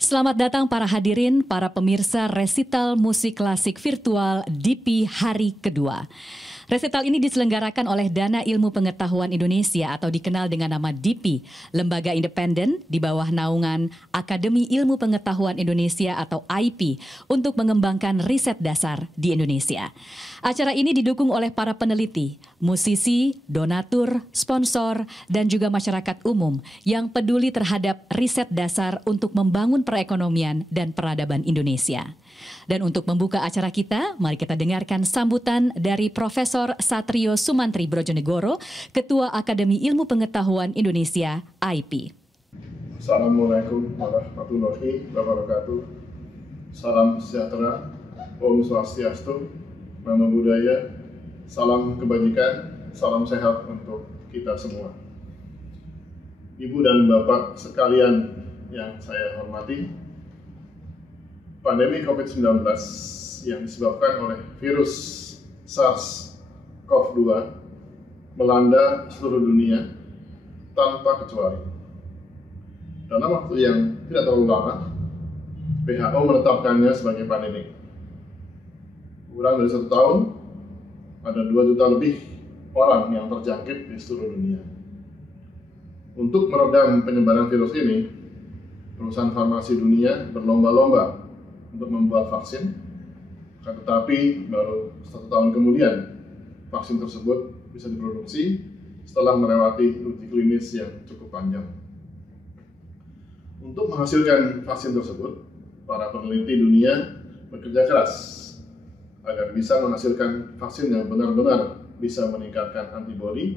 Selamat datang para hadirin, para pemirsa resital musik klasik virtual DIPI hari kedua. Resital ini diselenggarakan oleh Dana Ilmu Pengetahuan Indonesia atau dikenal dengan nama DIPI, lembaga independen di bawah naungan Akademi Ilmu Pengetahuan Indonesia atau IP untuk mengembangkan riset dasar di Indonesia. Acara ini didukung oleh para peneliti, musisi, donatur, sponsor, dan juga masyarakat umum yang peduli terhadap riset dasar untuk membangun perekonomian dan peradaban Indonesia. Dan untuk membuka acara kita, mari kita dengarkan sambutan dari Profesor Satrio Sumantri Brojonegoro, Ketua Akademi Ilmu Pengetahuan Indonesia, IP. Assalamualaikum warahmatullahi wabarakatuh. Salam sejahtera, Om Swastiastu, Namo Buddhaya, salam kebajikan, salam sehat untuk kita semua. Ibu dan Bapak sekalian yang saya hormati, pandemi COVID-19 yang disebabkan oleh virus SARS-CoV-2 melanda seluruh dunia tanpa kecuali. Dalam waktu yang tidak terlalu lama, WHO menetapkannya sebagai pandemi. Kurang dari 1 tahun, ada 2 juta lebih orang yang terjangkit di seluruh dunia. Untuk meredam penyebaran virus ini, perusahaan farmasi dunia berlomba-lomba untuk membuat vaksin, tetapi baru 1 tahun kemudian vaksin tersebut bisa diproduksi setelah melewati uji klinis yang cukup panjang. Untuk menghasilkan vaksin tersebut, para peneliti dunia bekerja keras agar bisa menghasilkan vaksin yang benar-benar bisa meningkatkan antibodi,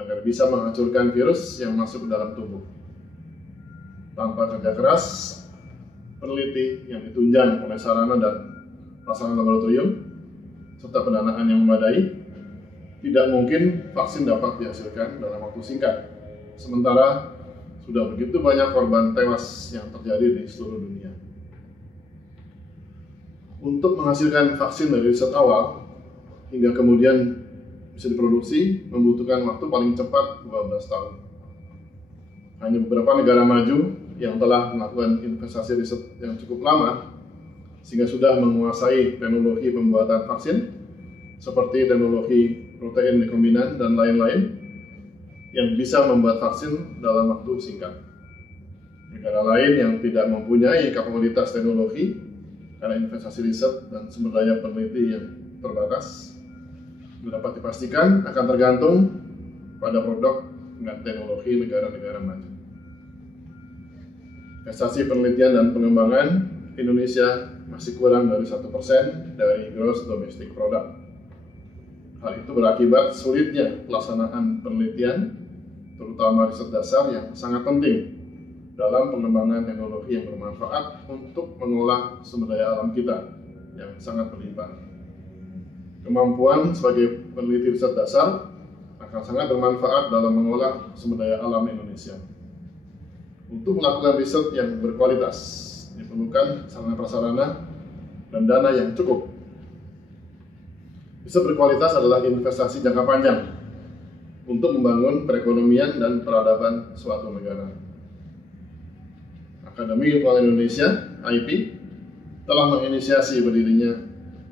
agar bisa menghancurkan virus yang masuk ke dalam tubuh. Tanpa kerja keras, peneliti yang ditunjang oleh sarana dan prasarana laboratorium serta pendanaan yang memadai, tidak mungkin vaksin dapat dihasilkan dalam waktu singkat. Sementara sudah begitu banyak korban tewas yang terjadi di seluruh dunia. Untuk menghasilkan vaksin dari riset awal hingga kemudian bisa diproduksi membutuhkan waktu paling cepat 12 tahun. Hanya beberapa negara maju yang telah melakukan investasi riset yang cukup lama sehingga sudah menguasai teknologi pembuatan vaksin seperti teknologi protein rekombinan dan lain-lain yang bisa membuat vaksin dalam waktu singkat. Negara lain yang tidak mempunyai kapabilitas teknologi karena investasi riset dan sumber daya peneliti yang terbatas dapat dipastikan akan tergantung pada produk dan teknologi negara-negara maju. Investasi penelitian dan pengembangan Indonesia masih kurang dari 1% dari gross domestic product. Hal itu berakibat sulitnya pelaksanaan penelitian, terutama riset dasar yang sangat penting dalam pengembangan teknologi yang bermanfaat untuk mengolah sumber daya alam kita yang sangat berlimpah. Kemampuan sebagai peneliti riset dasar akan sangat bermanfaat dalam mengolah sumber daya alam Indonesia. Untuk melakukan riset yang berkualitas, diperlukan sarana prasarana dan dana yang cukup. Riset berkualitas adalah investasi jangka panjang untuk membangun perekonomian dan peradaban suatu negara. Akademi Ilmu Pengetahuan Indonesia (IP) telah menginisiasi berdirinya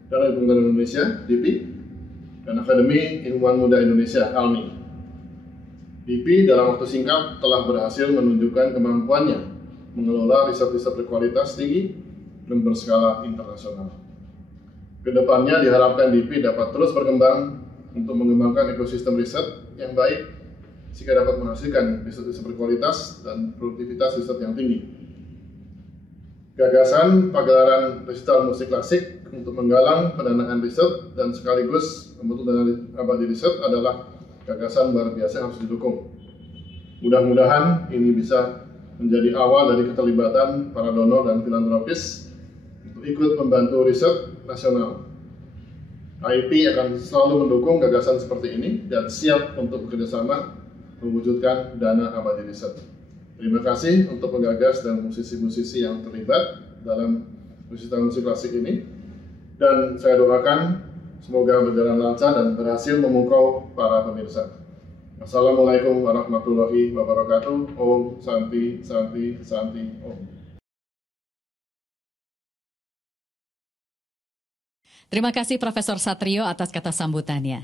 Dana Ilmu Pengetahuan Indonesia (DIPI) dan Akademi Ilmuwan Muda Indonesia (ALMI). DIPI dalam waktu singkat telah berhasil menunjukkan kemampuannya mengelola riset-riset berkualitas tinggi dan berskala internasional. Kedepannya diharapkan DIPI dapat terus berkembang untuk mengembangkan ekosistem riset yang baik sehingga dapat menghasilkan riset-riset berkualitas dan produktivitas riset yang tinggi. Gagasan pagelaran resital musik klasik untuk menggalang pendanaan riset dan sekaligus membentuk dana abadi riset adalah gagasan luar biasa yang harus didukung. Mudah-mudahan ini bisa menjadi awal dari keterlibatan para donor dan filantropis untuk ikut membantu riset nasional. IP akan selalu mendukung gagasan seperti ini dan siap untuk bekerjasama mewujudkan dana abadi riset. Terima kasih untuk penggagas dan musisi-musisi yang terlibat dalam resital musik klasik ini. Dan saya doakan semoga berjalan lancar dan berhasil memukau para pemirsa. Assalamualaikum warahmatullahi wabarakatuh. Om Santi Santi Santi Om. Terima kasih Profesor Satrio atas kata sambutannya.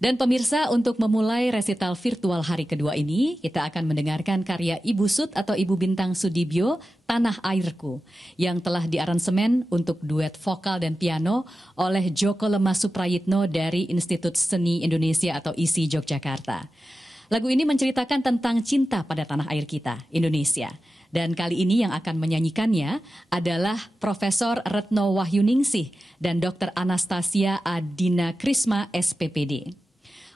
Dan pemirsa, untuk memulai resital virtual hari kedua ini, kita akan mendengarkan karya Ibu Sud atau Ibu Bintang Sudibyo, Tanah Airku, yang telah diaransemen untuk duet vokal dan piano oleh Joko Lemas Suprayitno dari Institut Seni Indonesia atau ISI Yogyakarta. Lagu ini menceritakan tentang cinta pada tanah air kita, Indonesia. Dan kali ini yang akan menyanyikannya adalah Profesor Retno Wahyuningsih dan Dr. Anastasia Adina Krisma SPPD.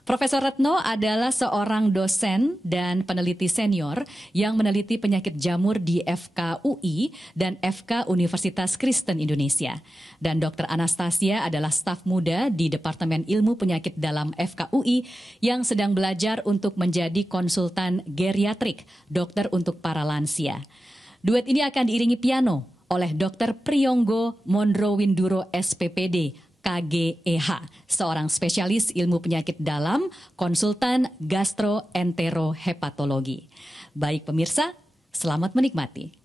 Profesor Retno adalah seorang dosen dan peneliti senior yang meneliti penyakit jamur di FKUI dan FK Universitas Kristen Indonesia. Dan Dr. Anastasia adalah staf muda di Departemen Ilmu Penyakit dalam FKUI yang sedang belajar untuk menjadi konsultan geriatrik, dokter untuk para lansia. Duet ini akan diiringi piano oleh Dr. Priyonggo Mondrowinduro SPPD, KGEH, seorang spesialis ilmu penyakit dalam, konsultan gastroenterohepatologi. Baik pemirsa, selamat menikmati.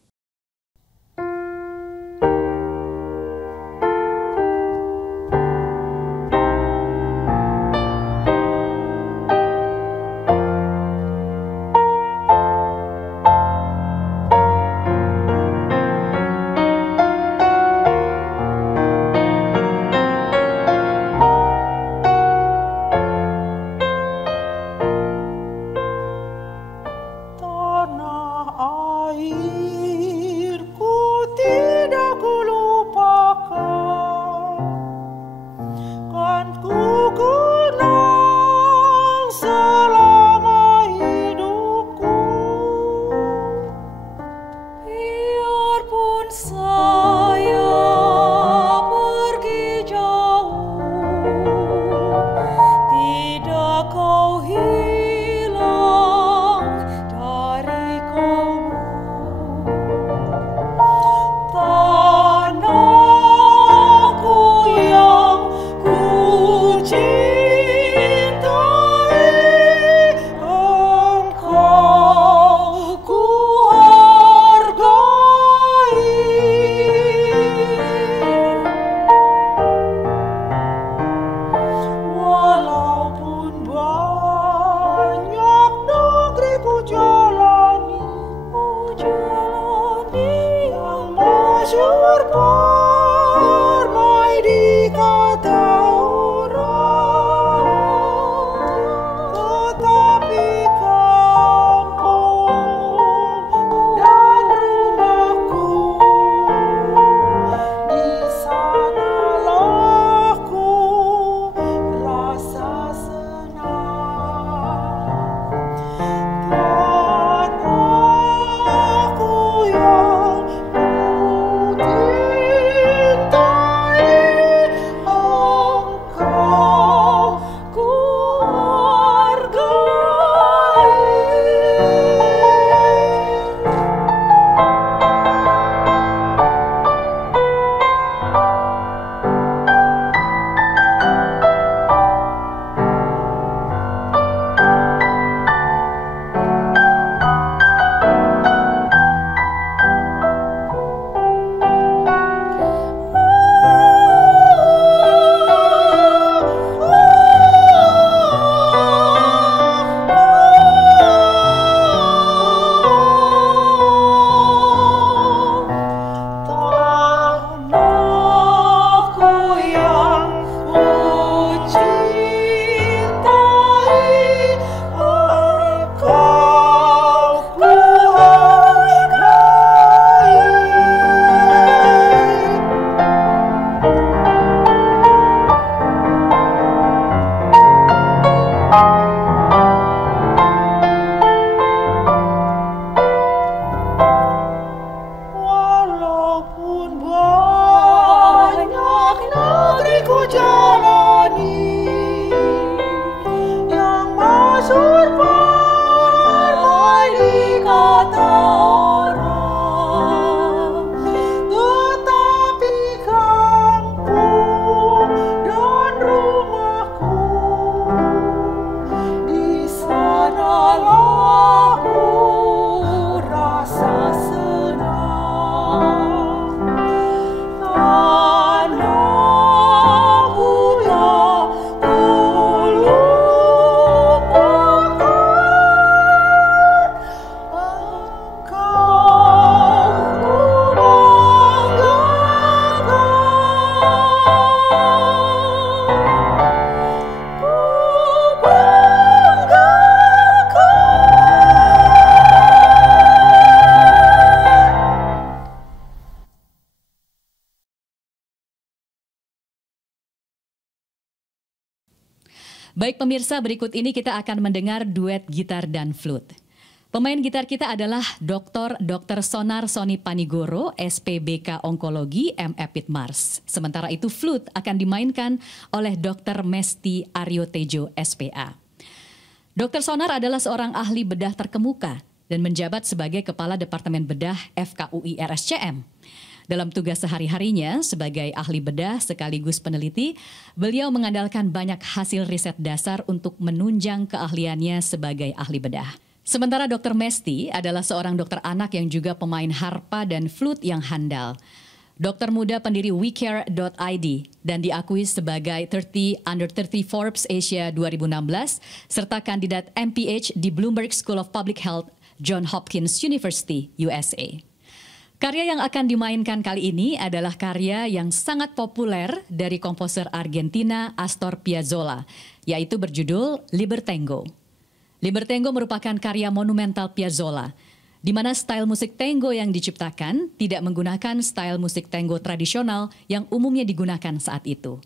Baik pemirsa, berikut ini kita akan mendengar duet gitar dan flute. Pemain gitar kita adalah Dr. Sonar Soni Panigoro, SPBK Onkologi, M.Epit Mars. Sementara itu flute akan dimainkan oleh Dr. Mesti Aryo Tejo, SPA. Dr. Sonar adalah seorang ahli bedah terkemuka dan menjabat sebagai Kepala Departemen Bedah FKUI RSCM. Dalam tugas sehari-harinya sebagai ahli bedah sekaligus peneliti, beliau mengandalkan banyak hasil riset dasar untuk menunjang keahliannya sebagai ahli bedah. Sementara Dr. Mesti adalah seorang dokter anak yang juga pemain harpa dan flute yang handal. Dokter muda pendiri WeCare.id dan diakui sebagai 30 Under 30 Forbes Asia 2016 serta kandidat MPH di Bloomberg School of Public Health, Johns Hopkins University, USA. Karya yang akan dimainkan kali ini adalah karya yang sangat populer dari komposer Argentina Astor Piazzolla, yaitu berjudul Libertango. Libertango merupakan karya monumental Piazzolla, di mana style musik tango yang diciptakan tidak menggunakan style musik tango tradisional yang umumnya digunakan saat itu.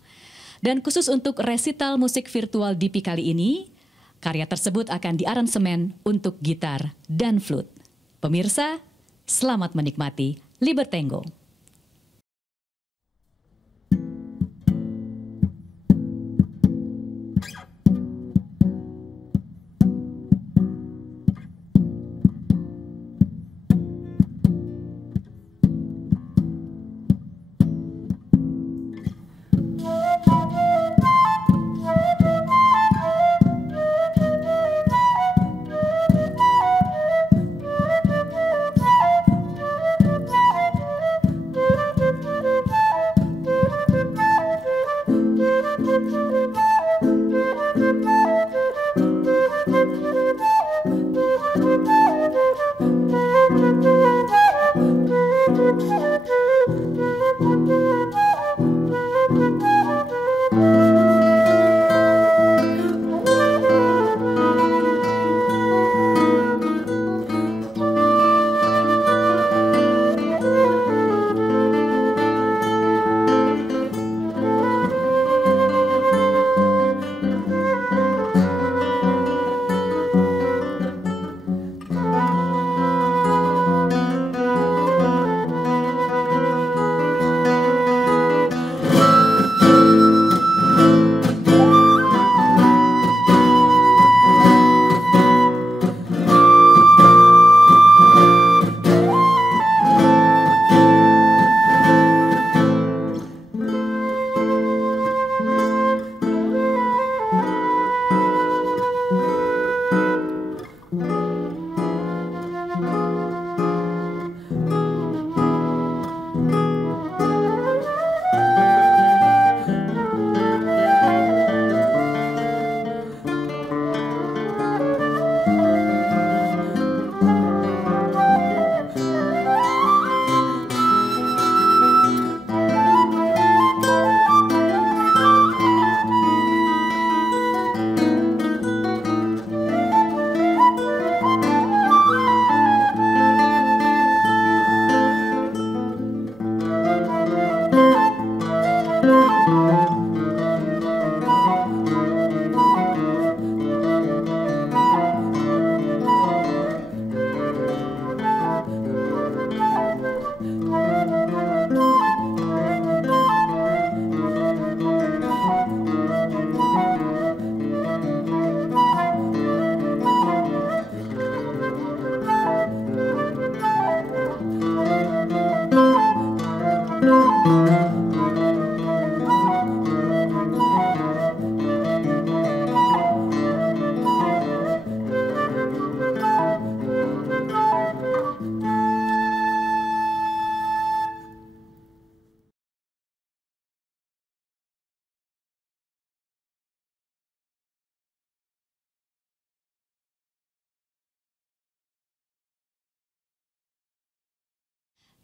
Dan khusus untuk resital musik virtual DP kali ini, karya tersebut akan diaransemen untuk gitar dan flute. Pemirsa, selamat menikmati Libertango.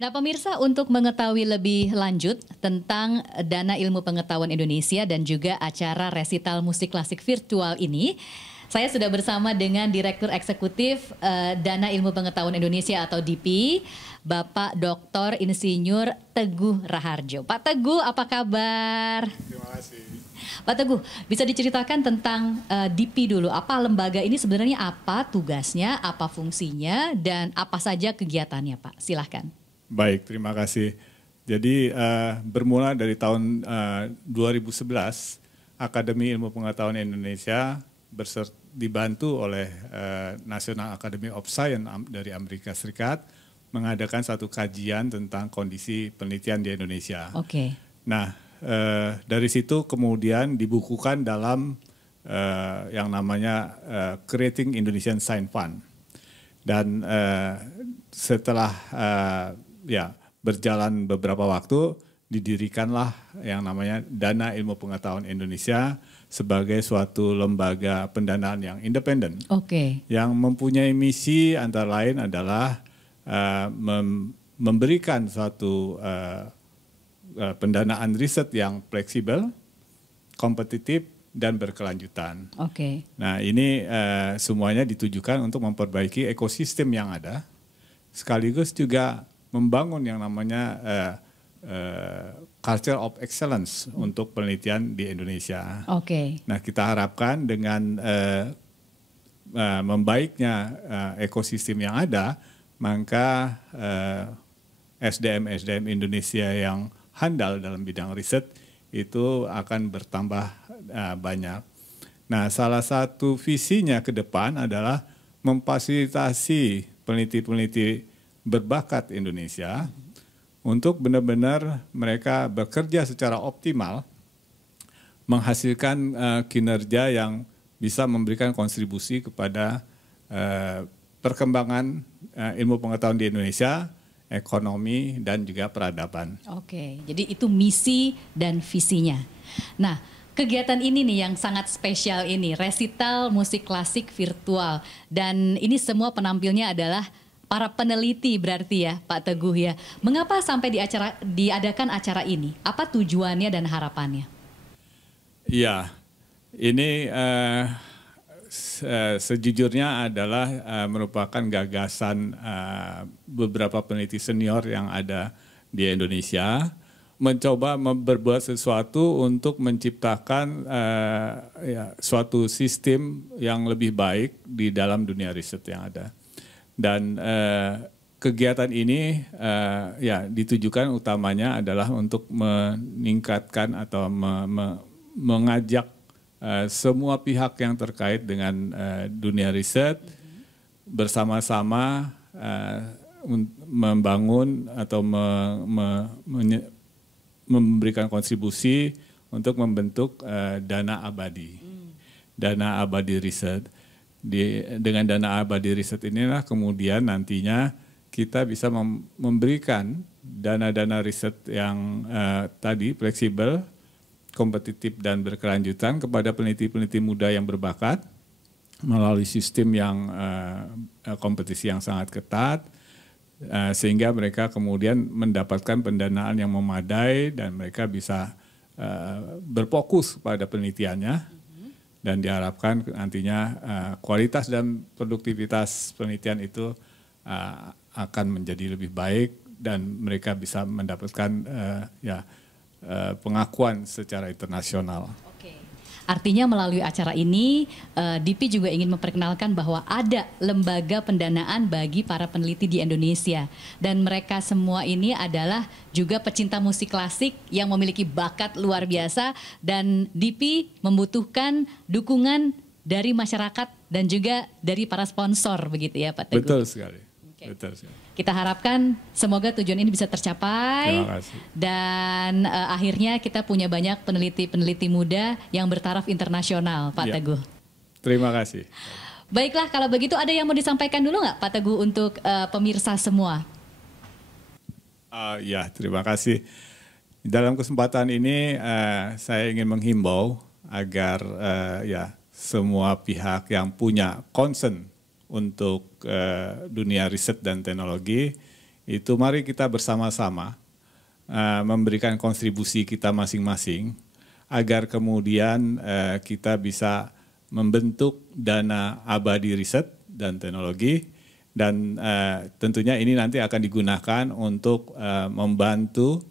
Nah pemirsa, untuk mengetahui lebih lanjut tentang Dana Ilmu Pengetahuan Indonesia dan juga acara resital musik klasik virtual ini, saya sudah bersama dengan Direktur Eksekutif Dana Ilmu Pengetahuan Indonesia atau DIPI, Bapak Dr. Insinyur Teguh Raharjo. Pak Teguh, apa kabar? Terima kasih. Pak Teguh, bisa diceritakan tentang DIPI dulu. Apa lembaga ini sebenarnya, apa tugasnya, apa fungsinya, dan apa saja kegiatannya, Pak? Silahkan. Baik, terima kasih. Jadi bermula dari tahun 2011, Akademi Ilmu Pengetahuan Indonesia dibantu oleh National Academy of Science dari Amerika Serikat mengadakan satu kajian tentang kondisi penelitian di Indonesia. Oke. Nah, dari situ kemudian dibukukan dalam yang namanya Creating Indonesian Science Fund. Dan setelah berjalan beberapa waktu, didirikanlah yang namanya Dana Ilmu Pengetahuan Indonesia sebagai suatu lembaga pendanaan yang independen. Oke. Yang mempunyai misi antara lain adalah memberikan suatu pendanaan riset yang fleksibel, kompetitif, dan berkelanjutan. Oke. Nah, ini semuanya ditujukan untuk memperbaiki ekosistem yang ada, sekaligus juga membangun yang namanya culture of excellence untuk penelitian di Indonesia. Oke. Nah, kita harapkan dengan membaiknya ekosistem yang ada, maka SDM Indonesia yang handal dalam bidang riset itu akan bertambah banyak. Nah, salah satu visinya ke depan adalah memfasilitasi peneliti-peneliti berbakat Indonesia untuk benar-benar mereka bekerja secara optimal, menghasilkan kinerja yang bisa memberikan kontribusi kepada perkembangan ilmu pengetahuan di Indonesia, ekonomi, dan juga peradaban. Oke, jadi itu misi dan visinya. Nah, kegiatan ini nih yang sangat spesial ini, resital musik klasik virtual. Dan ini semua penampilnya adalah para peneliti berarti ya Pak Teguh ya. Mengapa sampai diadakan acara ini? Apa tujuannya dan harapannya? Iya, ini sejujurnya adalah merupakan gagasan beberapa peneliti senior yang ada di Indonesia, mencoba berbuat sesuatu untuk menciptakan suatu sistem yang lebih baik di dalam dunia riset yang ada. Dan kegiatan ini ditujukan utamanya adalah untuk meningkatkan atau mengajak semua pihak yang terkait dengan dunia riset bersama-sama membangun atau memberikan kontribusi untuk membentuk dana abadi, dana abadi riset. Dengan dana abadi riset inilah kemudian nantinya kita bisa memberikan dana-dana riset yang tadi fleksibel, kompetitif, dan berkelanjutan kepada peneliti-peneliti muda yang berbakat melalui sistem yang kompetisi yang sangat ketat, sehingga mereka kemudian mendapatkan pendanaan yang memadai dan mereka bisa berfokus pada penelitiannya. Dan diharapkan nantinya kualitas dan produktivitas penelitian itu akan menjadi lebih baik dan mereka bisa mendapatkan pengakuan secara internasional. Oke. Artinya melalui acara ini DIPI juga ingin memperkenalkan bahwa ada lembaga pendanaan bagi para peneliti di Indonesia. Dan mereka semua ini adalah juga pecinta musik klasik yang memiliki bakat luar biasa. Dan DIPI membutuhkan dukungan dari masyarakat dan juga dari para sponsor begitu ya Pak Teguh? Betul sekali. Okay. Betul sekali. Kita harapkan semoga tujuan ini bisa tercapai. Terima kasih. Dan akhirnya kita punya banyak peneliti-peneliti muda yang bertaraf internasional, Pak Teguh. Terima kasih. Baiklah, kalau begitu ada yang mau disampaikan dulu nggak Pak Teguh untuk pemirsa semua? Ya, terima kasih. Dalam kesempatan ini saya ingin menghimbau agar semua pihak yang punya concern untuk dunia riset dan teknologi itu mari kita bersama-sama memberikan kontribusi kita masing-masing agar kemudian kita bisa membentuk dana abadi riset dan teknologi dan tentunya ini nanti akan digunakan untuk membantu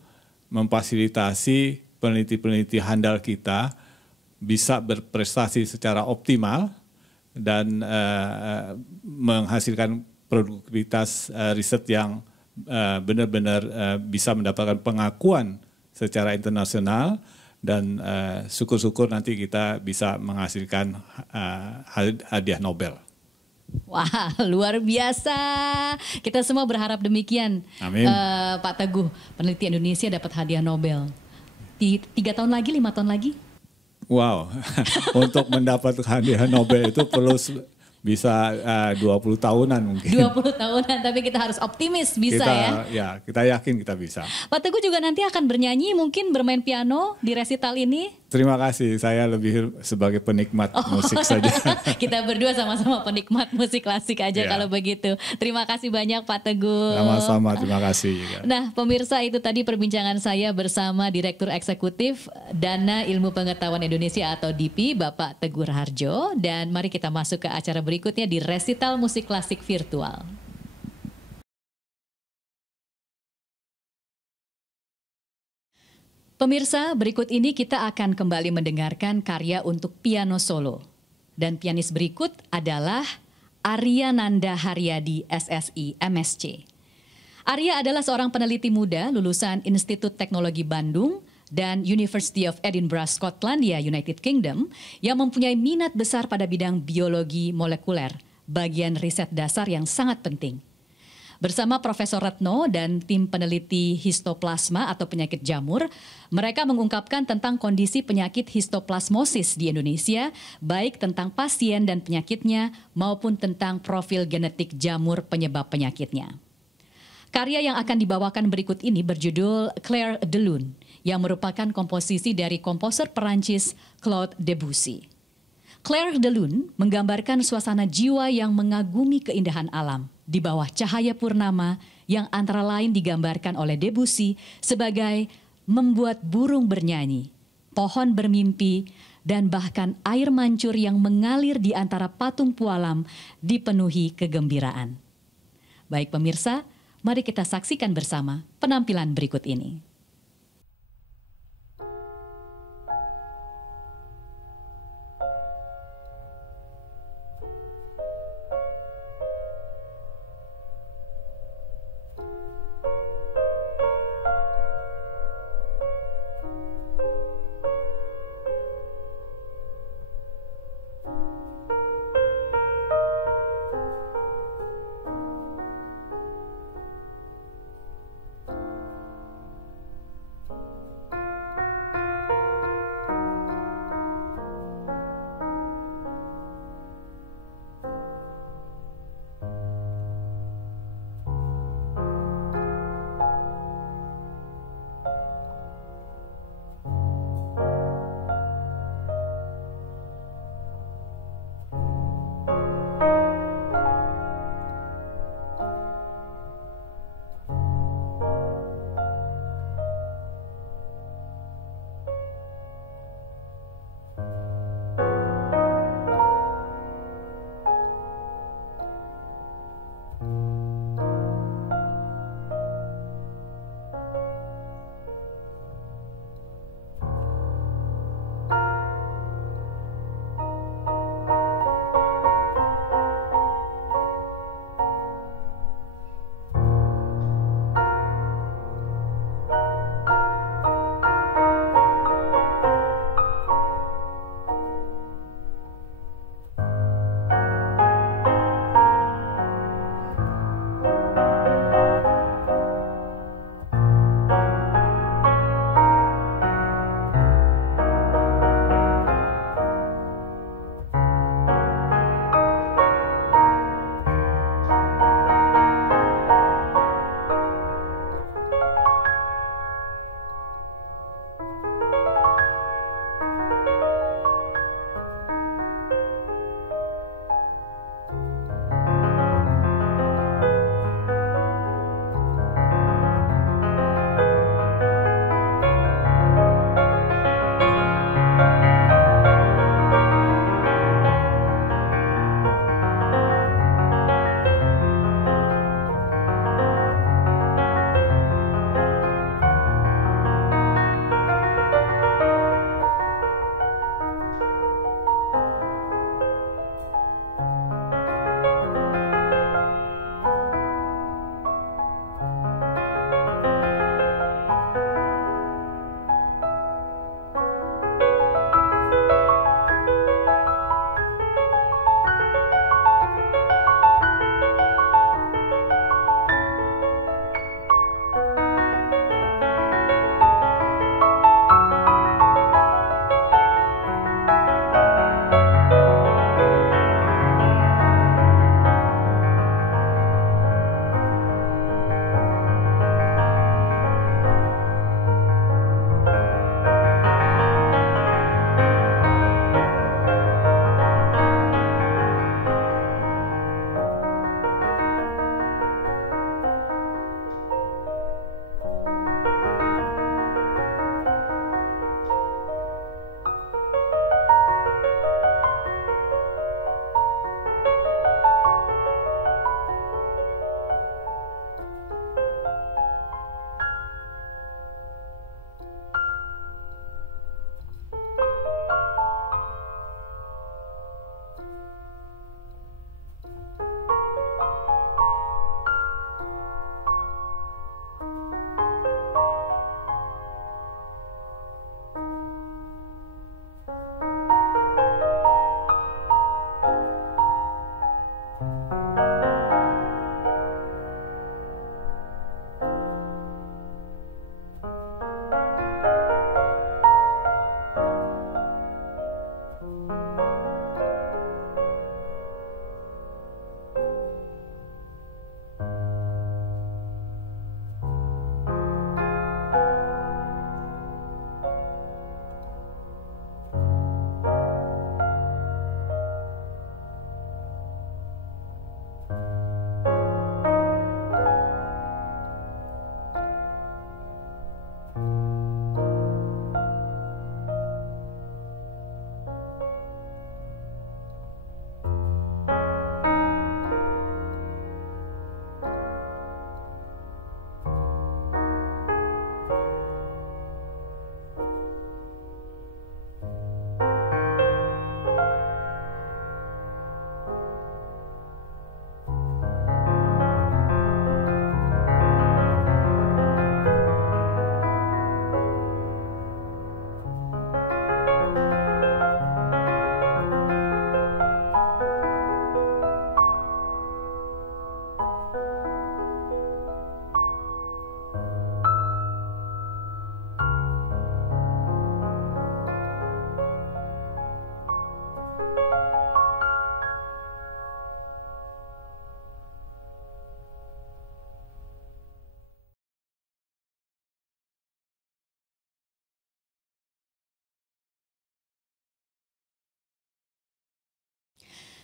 memfasilitasi peneliti-peneliti handal kita bisa berprestasi secara optimal dan menghasilkan produktivitas riset yang benar-benar bisa mendapatkan pengakuan secara internasional dan syukur-syukur nanti kita bisa menghasilkan hadiah Nobel. Wah, luar biasa. Kita semua berharap demikian. Amin. Pak Teguh, peneliti Indonesia dapat hadiah Nobel. 3 tahun lagi, 5 tahun lagi? Wow, untuk mendapat hadiah Nobel itu perlu bisa 20 tahunan mungkin. 20 tahunan, tapi kita harus optimis bisa ya. Kita yakin kita bisa. Pak Teguh juga nanti akan bernyanyi, mungkin bermain piano di resital ini. Terima kasih, saya lebih sebagai penikmat musik saja. Kita berdua sama-sama penikmat musik klasik aja kalau begitu. Terima kasih banyak Pak Teguh. Sama-sama, terima kasih juga. Nah pemirsa, itu tadi perbincangan saya bersama Direktur Eksekutif Dana Ilmu Pengetahuan Indonesia atau DIPI, Bapak Teguh Raharjo. Dan mari kita masuk ke acara berikutnya di Resital Musik Klasik Virtual. Pemirsa, berikut ini kita akan kembali mendengarkan karya untuk piano solo. Dan pianis berikut adalah Arya Nanda Haryadi SSI MSc. Arya adalah seorang peneliti muda lulusan Institut Teknologi Bandung dan University of Edinburgh, Skotlandia, United Kingdom, yang mempunyai minat besar pada bidang biologi molekuler, bagian riset dasar yang sangat penting. Bersama Profesor Retno dan tim peneliti histoplasma atau penyakit jamur, mereka mengungkapkan tentang kondisi penyakit histoplasmosis di Indonesia, baik tentang pasien dan penyakitnya maupun tentang profil genetik jamur penyebab penyakitnya. Karya yang akan dibawakan berikut ini berjudul Clair de Lune, yang merupakan komposisi dari komposer Perancis Claude Debussy. Clair de Lune menggambarkan suasana jiwa yang mengagumi keindahan alam di bawah cahaya purnama yang antara lain digambarkan oleh Debussy sebagai membuat burung bernyanyi, pohon bermimpi, dan bahkan air mancur yang mengalir di antara patung pualam dipenuhi kegembiraan. Baik pemirsa, mari kita saksikan bersama penampilan berikut ini.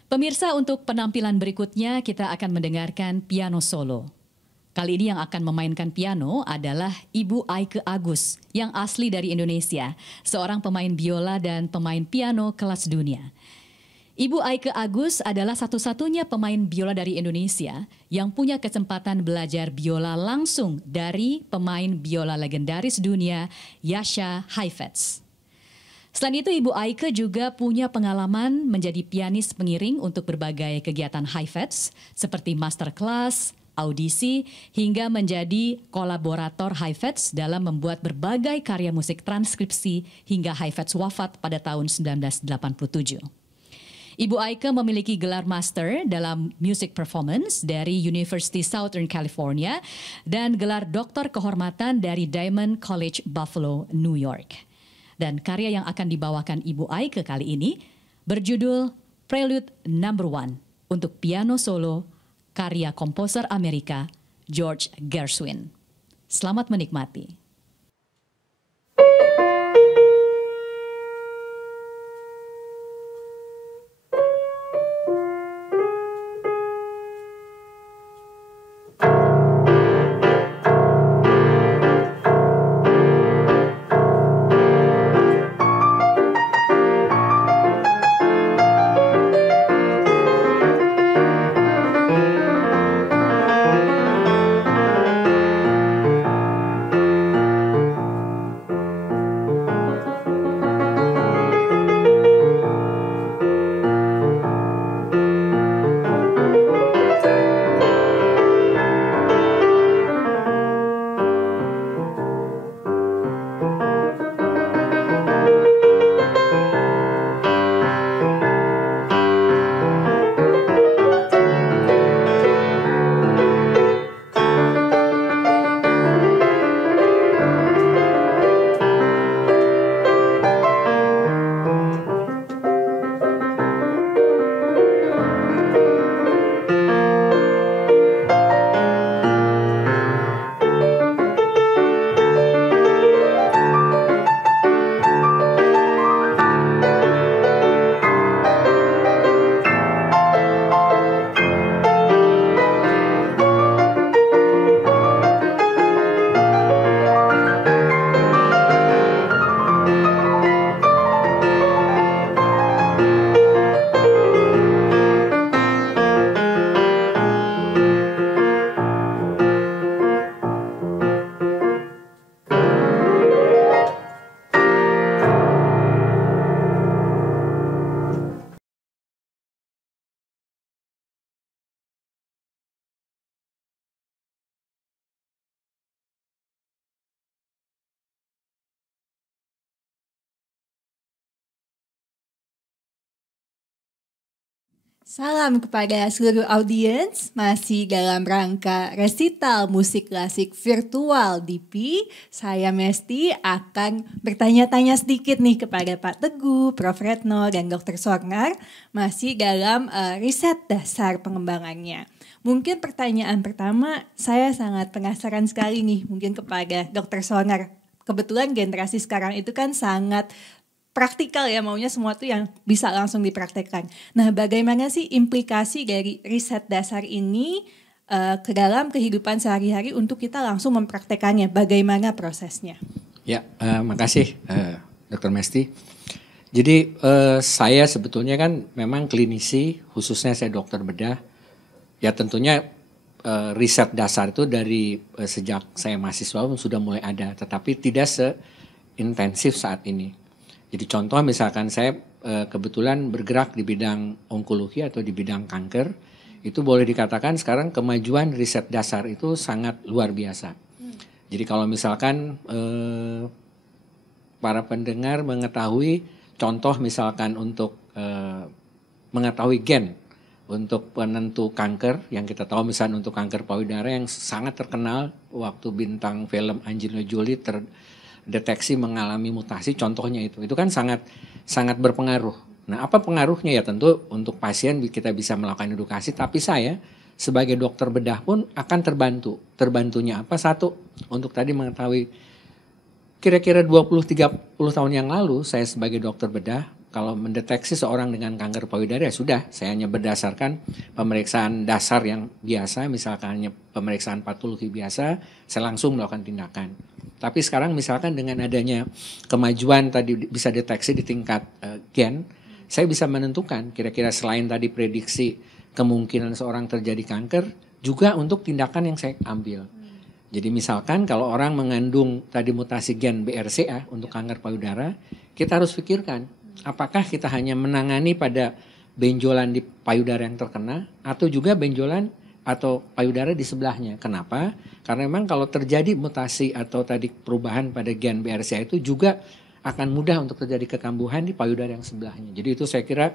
Pemirsa, untuk penampilan berikutnya kita akan mendengarkan piano solo. Kali ini yang akan memainkan piano adalah Ibu Aike Agus yang asli dari Indonesia, seorang pemain biola dan pemain piano kelas dunia. Ibu Aike Agus adalah satu-satunya pemain biola dari Indonesia yang punya kesempatan belajar biola langsung dari pemain biola legendaris dunia Jascha Heifetz. Selain itu, Ibu Aike juga punya pengalaman menjadi pianis pengiring untuk berbagai kegiatan Heifetz seperti masterclass, audisi, hingga menjadi kolaborator Heifetz dalam membuat berbagai karya musik transkripsi hingga Heifetz wafat pada tahun 1987. Ibu Aike memiliki gelar master dalam music performance dari University Southern California dan gelar doktor kehormatan dari Diamond College Buffalo, New York. Dan karya yang akan dibawakan Ibu Aike kali ini berjudul Prelude No. 1 untuk piano solo karya komposer Amerika George Gershwin. Selamat menikmati. Salam kepada seluruh audiens, masih dalam rangka resital musik klasik virtual DP, saya Mesti akan bertanya-tanya sedikit nih kepada Pak Teguh, Prof. Retno, dan Dr. Sornar, masih dalam riset dasar pengembangannya. Mungkin pertanyaan pertama, saya sangat penasaran sekali nih mungkin kepada Dr. Sornar. Kebetulan generasi sekarang itu kan sangat praktikal ya, maunya semua tuh yang bisa langsung dipraktekkan. Nah, bagaimana sih implikasi dari riset dasar ini ke dalam kehidupan sehari-hari untuk kita langsung mempraktekannya? Bagaimana prosesnya? Ya, makasih Dr. Mesti. Jadi saya sebetulnya kan memang klinisi, khususnya saya dokter bedah. Ya tentunya riset dasar itu dari sejak saya mahasiswa sudah mulai ada, tetapi tidak seintensif saat ini. Jadi contoh misalkan saya kebetulan bergerak di bidang onkologi atau di bidang kanker, itu boleh dikatakan sekarang kemajuan riset dasar itu sangat luar biasa. Jadi kalau misalkan para pendengar mengetahui contoh misalkan untuk mengetahui gen untuk penentu kanker, yang kita tahu misalnya untuk kanker payudara yang sangat terkenal waktu bintang film Angelina Jolie terdeteksi mengalami mutasi, contohnya itu kan sangat berpengaruh. Nah, apa pengaruhnya ya? Tentu untuk pasien kita bisa melakukan edukasi, tapi saya sebagai dokter bedah pun akan terbantu. Terbantunya apa? Satu, untuk tadi mengetahui kira-kira 20-30 tahun yang lalu saya sebagai dokter bedah kalau mendeteksi seorang dengan kanker payudara ya sudah, saya hanya berdasarkan pemeriksaan dasar yang biasa, misalkan hanya pemeriksaan patologi biasa, saya langsung melakukan tindakan. Tapi sekarang misalkan dengan adanya kemajuan tadi bisa deteksi di tingkat gen, saya bisa menentukan kira-kira selain tadi prediksi kemungkinan seorang terjadi kanker, juga untuk tindakan yang saya ambil. Jadi misalkan kalau orang mengandung tadi mutasi gen BRCA untuk kanker payudara, kita harus pikirkan apakah kita hanya menangani pada benjolan di payudara yang terkena atau juga benjolan atau payudara di sebelahnya. Kenapa? Karena memang kalau terjadi mutasi atau tadi perubahan pada gen BRCA itu juga akan mudah untuk terjadi kekambuhan di payudara yang sebelahnya. Jadi itu saya kira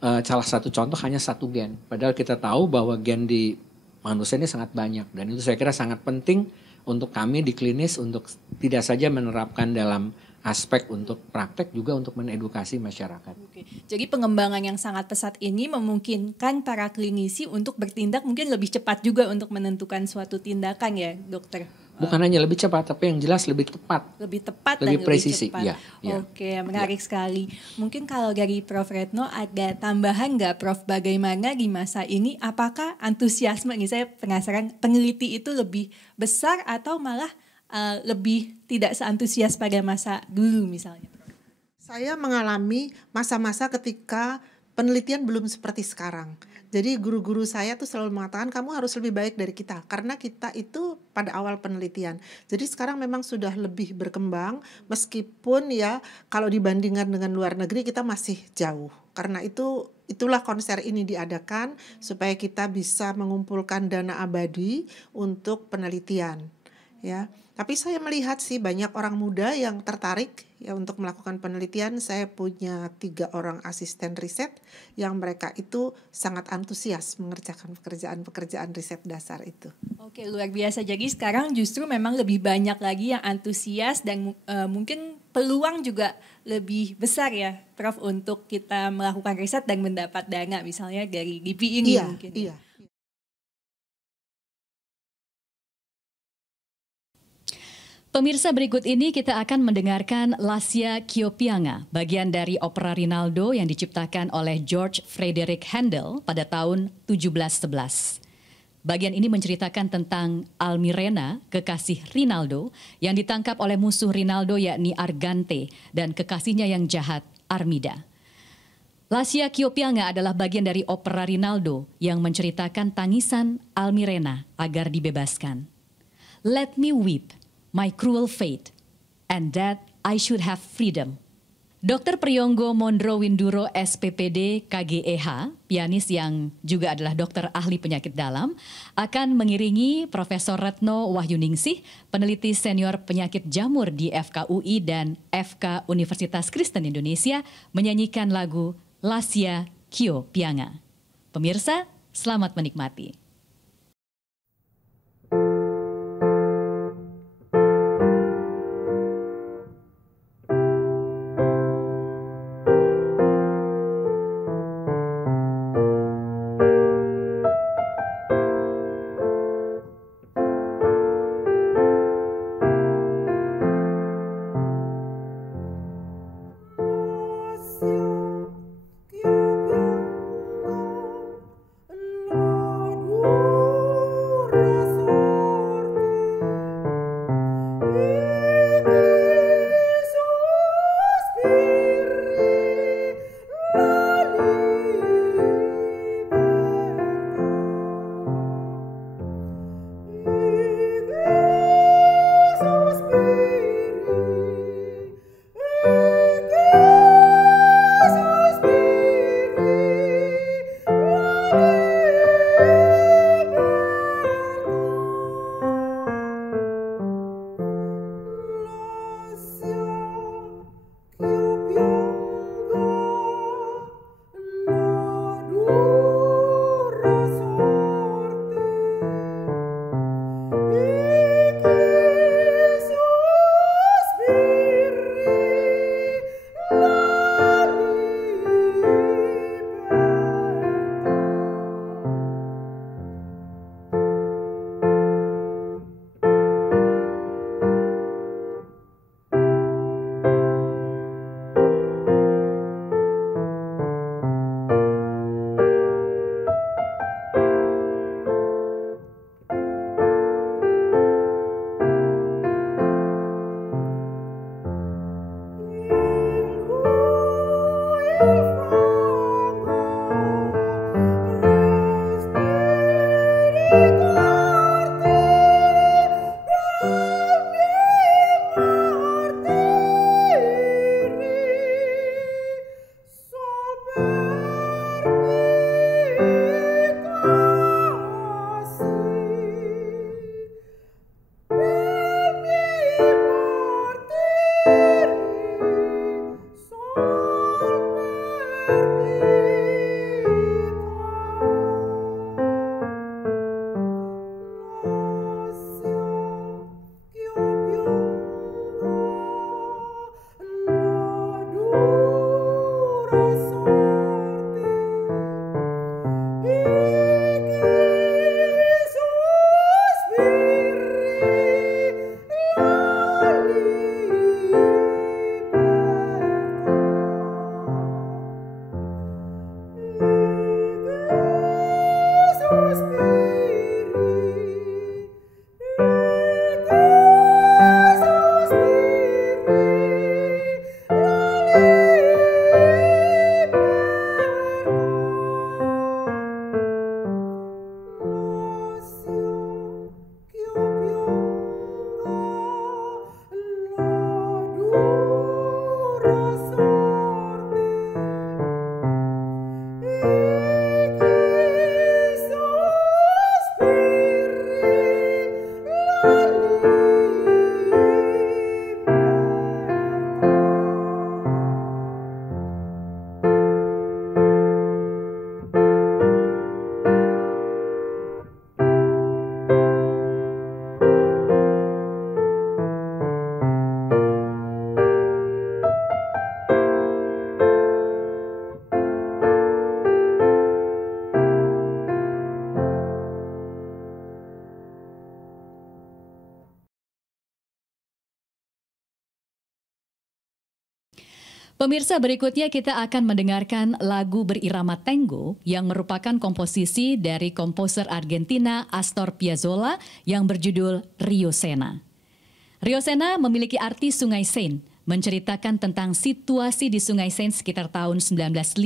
salah satu contoh hanya satu gen. Padahal kita tahu bahwa gen di manusia ini sangat banyak. Dan itu saya kira sangat penting untuk kami di klinis untuk tidak saja menerapkan dalam aspek untuk praktek, juga untuk mengedukasi masyarakat. Oke. Jadi pengembangan yang sangat pesat ini memungkinkan para klinisi untuk bertindak mungkin lebih cepat juga untuk menentukan suatu tindakan ya dokter? Bukan hanya lebih cepat, tapi yang jelas lebih tepat. Lebih tepat lebih dan presisi, lebih cepat. Ya. Oke, menarik sekali. Mungkin kalau dari Prof. Retno ada tambahan nggak Prof? Bagaimana di masa ini, apakah antusiasme, ini saya penasaran, peneliti itu lebih besar atau malah lebih tidak seantusias pada masa dulu misalnya? Saya mengalami masa-masa ketika penelitian belum seperti sekarang. Jadi guru-guru saya tuh selalu mengatakan kamu harus lebih baik dari kita karena kita itu pada awal penelitian. Jadi sekarang memang sudah lebih berkembang meskipun ya kalau dibandingkan dengan luar negeri kita masih jauh. Karena itulah konser ini diadakan supaya kita bisa mengumpulkan dana abadi untuk penelitian. Ya, tapi saya melihat sih banyak orang muda yang tertarik ya untuk melakukan penelitian. Saya punya 3 orang asisten riset yang mereka itu sangat antusias mengerjakan pekerjaan riset dasar itu. Oke, luar biasa. Jadi sekarang justru memang lebih banyak lagi yang antusias dan mungkin peluang juga lebih besar ya, Prof, untuk kita melakukan riset dan mendapat dana misalnya dari DIPI ini mungkin. Iya. Pemirsa, berikut ini kita akan mendengarkan Lascia Chiopianga, bagian dari opera Rinaldo yang diciptakan oleh George Frederick Handel pada tahun 1711. Bagian ini menceritakan tentang Almirena, kekasih Rinaldo, yang ditangkap oleh musuh Rinaldo yakni Argante dan kekasihnya yang jahat, Armida. Lascia Chiopianga adalah bagian dari opera Rinaldo yang menceritakan tangisan Almirena agar dibebaskan. Let me weep my cruel fate, and that I should have freedom. Dr. Priyonggo Mondro Winduro SPPD KGEH, pianis yang juga adalah dokter ahli penyakit dalam, akan mengiringi Profesor Retno Wahyuningsih, peneliti senior penyakit jamur di FKUI dan FK Universitas Kristen Indonesia, menyanyikan lagu Lascia Chiopianga. Pemirsa, selamat menikmati. Lascia Chiopianga, Pemirsa, berikutnya kita akan mendengarkan lagu berirama tango yang merupakan komposisi dari komposer Argentina Astor Piazzolla yang berjudul Rio Sena. Rio Sena memiliki arti Sungai Seine, menceritakan tentang situasi di Sungai Seine sekitar tahun 1954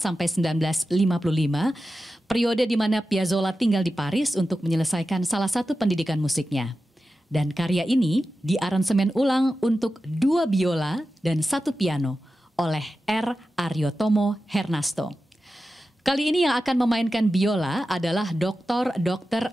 sampai 1955, periode di mana Piazzolla tinggal di Paris untuk menyelesaikan salah satu pendidikan musiknya. Dan karya ini diaransemen ulang untuk 2 biola dan 1 piano oleh R. Ariotomo Hernasto. Kali ini yang akan memainkan biola adalah Dr.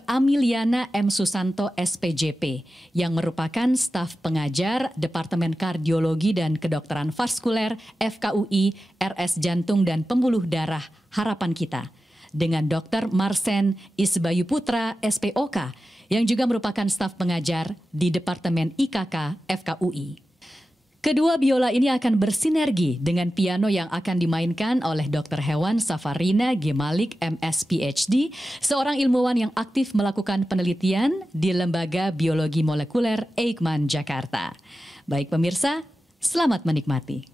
Amiliana M. Susanto SPJP yang merupakan staf pengajar Departemen Kardiologi dan Kedokteran Vaskuler FKUI RS Jantung dan Pembuluh Darah Harapan Kita, dengan Dr. Marsen Isbayu Putra SPOK yang juga merupakan staf pengajar di Departemen IKK FKUI. Kedua biola ini akan bersinergi dengan piano yang akan dimainkan oleh Dr. Hewan Safarina G. Malik MS PhD, seorang ilmuwan yang aktif melakukan penelitian di Lembaga Biologi Molekuler Eijkman Jakarta. Baik pemirsa, selamat menikmati.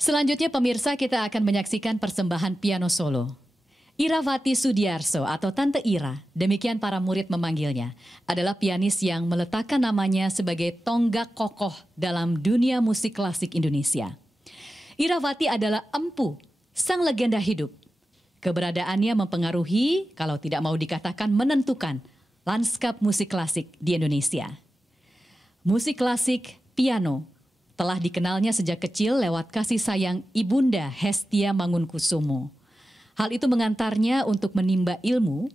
Selanjutnya pemirsa, kita akan menyaksikan persembahan piano solo. Irawati Sudiarso atau Tante Ira, demikian para murid memanggilnya, adalah pianis yang meletakkan namanya sebagai tonggak kokoh dalam dunia musik klasik Indonesia. Irawati adalah empu, sang legenda hidup. Keberadaannya mempengaruhi, kalau tidak mau dikatakan menentukan, lanskap musik klasik di Indonesia. Musik klasik piano telah dikenalnya sejak kecil lewat kasih sayang Ibunda Hestia Mangunkusumo. Hal itu mengantarnya untuk menimba ilmu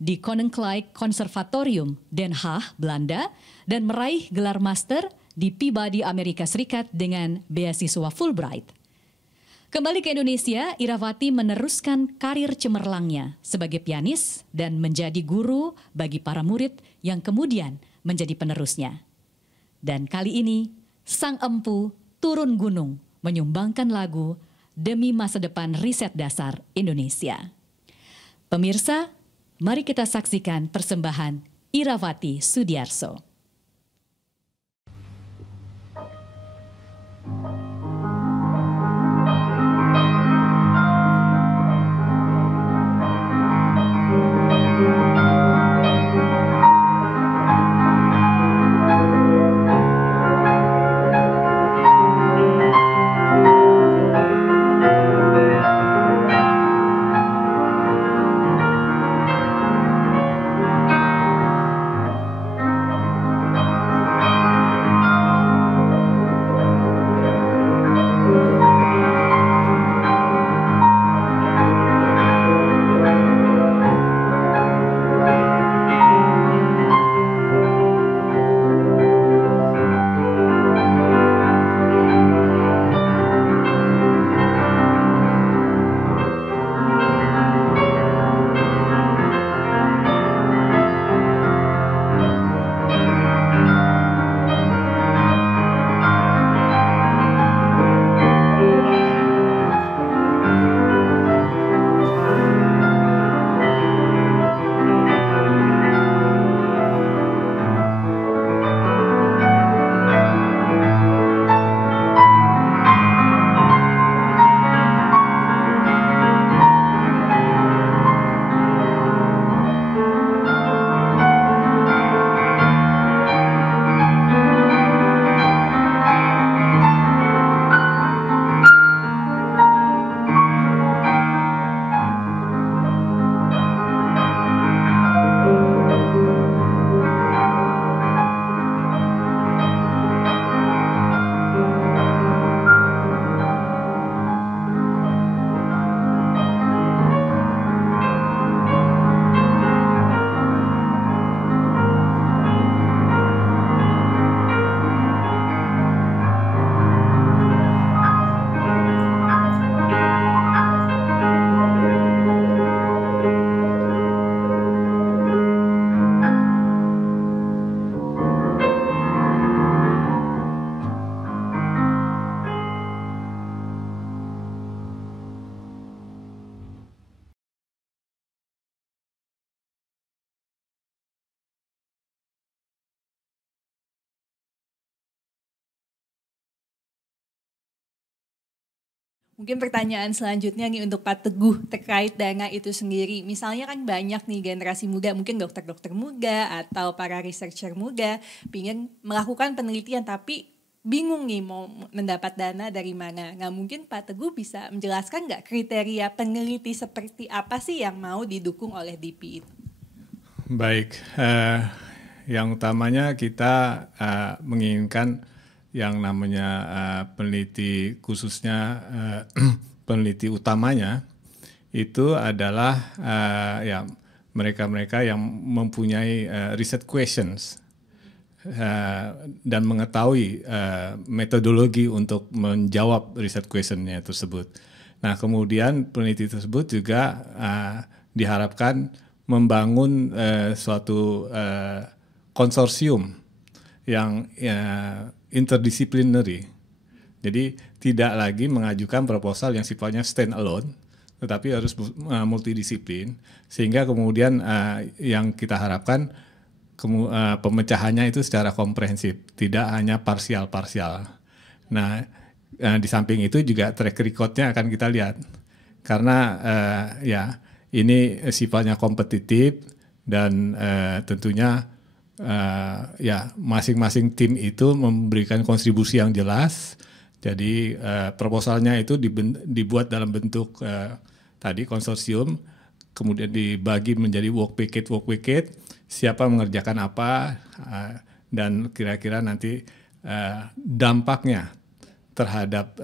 di Koninklijk Conservatorium Den Haag, Belanda, dan meraih gelar master di Peabody, Amerika Serikat dengan beasiswa Fulbright. Kembali ke Indonesia, Irawati meneruskan karir cemerlangnya sebagai pianis dan menjadi guru bagi para murid yang kemudian menjadi penerusnya. Dan kali ini, sang empu turun gunung menyumbangkan lagu demi masa depan riset dasar Indonesia. Pemirsa, mari kita saksikan persembahan Irawati Sudiarso. Mungkin pertanyaan selanjutnya nih untuk Pak Teguh terkait dana itu sendiri. Misalnya kan banyak nih generasi muda, mungkin dokter-dokter muda atau para researcher muda ingin melakukan penelitian tapi bingung nih mau mendapat dana dari mana. Nah mungkin Pak Teguh bisa menjelaskan nggak kriteria peneliti seperti apa sih yang mau didukung oleh DIPI itu? Baik, yang utamanya kita menginginkan yang namanya peneliti khususnya peneliti utamanya itu adalah ya mereka-mereka yang mempunyai research questions dan mengetahui metodologi untuk menjawab research questionnya tersebut. Nah kemudian peneliti tersebut juga diharapkan membangun suatu konsorsium yang interdisciplinary. Jadi tidak lagi mengajukan proposal yang sifatnya stand alone, tetapi harus multidisiplin. Sehingga kemudian yang kita harapkan pemecahannya itu secara komprehensif, tidak hanya parsial-parsial. Nah di samping itu juga track record-nya akan kita lihat. Karena ya ini sifatnya kompetitif dan tentunya ya masing-masing tim itu memberikan kontribusi yang jelas. Jadi proposalnya itu dibuat dalam bentuk tadi konsorsium, kemudian dibagi menjadi work package, siapa mengerjakan apa, dan kira-kira nanti dampaknya terhadap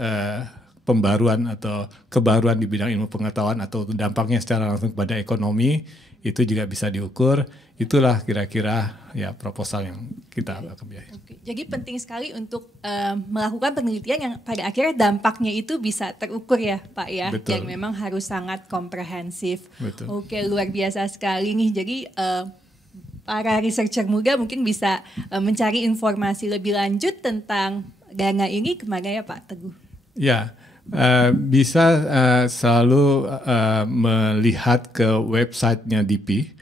pembaruan atau kebaruan di bidang ilmu pengetahuan atau dampaknya secara langsung kepada ekonomi itu juga bisa diukur. Itulah kira-kira ya proposal yang kita akan biayai. Oke, jadi penting sekali untuk melakukan penelitian yang pada akhirnya dampaknya itu bisa terukur ya Pak ya. Betul. Dan memang harus sangat komprehensif. Betul. Oke, luar biasa sekali nih. Jadi para researcher muda mungkin bisa mencari informasi lebih lanjut tentang dana ini kemana ya Pak Teguh? Ya, bisa selalu melihat ke websitenya DIPI,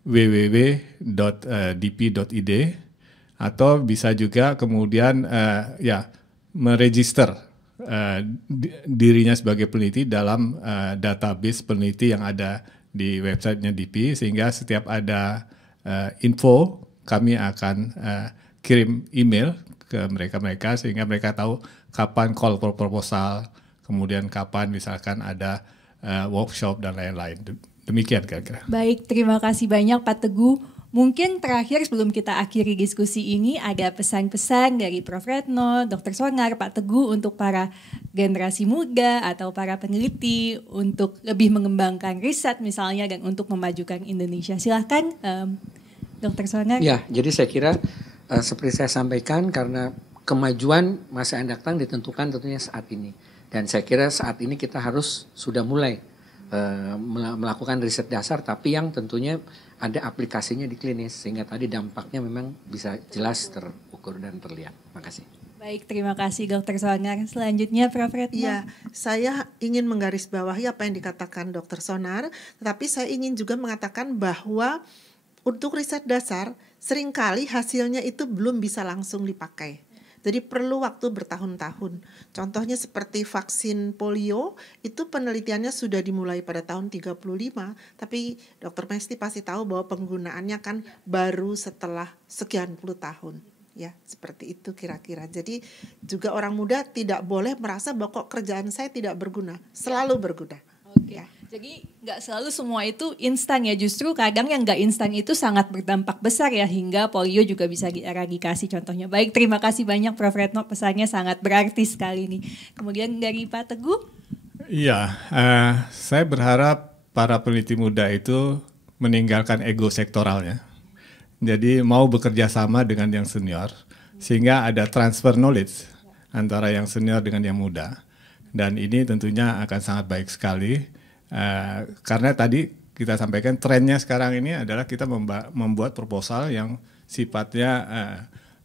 www.dip.id, atau bisa juga kemudian meregister dirinya sebagai peneliti dalam database peneliti yang ada di websitenya DIPI, sehingga setiap ada info kami akan kirim email ke mereka sehingga mereka tahu kapan call for proposal, kemudian kapan misalkan ada workshop dan lain-lain. Demikian kira-kira. Baik, terima kasih banyak Pak Teguh. Mungkin terakhir sebelum kita akhiri diskusi ini ada pesan-pesan dari Prof. Retno, Dr. Sonar, Pak Teguh untuk para generasi muda atau para peneliti untuk lebih mengembangkan riset misalnya dan untuk memajukan Indonesia. Silahkan Dr. Sonar. Ya, jadi saya kira seperti saya sampaikan, karena kemajuan masa yang datang ditentukan tentunya saat ini. Dan saya kira saat ini kita harus sudah mulai melakukan riset dasar, tapi yang tentunya ada aplikasinya di klinis, sehingga tadi dampaknya memang bisa jelas terukur dan terlihat. Terima kasih. Baik, terima kasih Dr. Sonar. Selanjutnya Prof. Retno. Iya, saya ingin menggarisbawahi apa yang dikatakan Dr. Sonar, tetapi saya ingin juga mengatakan bahwa untuk riset dasar seringkali hasilnya itu belum bisa langsung dipakai. Jadi perlu waktu bertahun-tahun. Contohnya seperti vaksin polio, itu penelitiannya sudah dimulai pada tahun 35, tapi Dr. Mesti pasti tahu bahwa penggunaannya kan baru setelah sekian puluh tahun. Ya, seperti itu kira-kira. Jadi juga orang muda tidak boleh merasa bahwa kok kerjaan saya tidak berguna, selalu berguna. Oke. Ya. Jadi nggak selalu semua itu instan ya, justru kadang yang nggak instan itu sangat berdampak besar ya, hingga polio juga bisa dieradikasi contohnya. Baik, terima kasih banyak Prof. Retno, pesannya sangat berarti sekali nih. Kemudian dari Pak Teguh. Iya, saya berharap para peneliti muda itu meninggalkan ego sektoralnya. Jadi mau bekerja sama dengan yang senior, sehingga ada transfer knowledge antara yang senior dengan yang muda. Dan ini tentunya akan sangat baik sekali. Karena tadi kita sampaikan trennya sekarang ini adalah kita membuat proposal yang sifatnya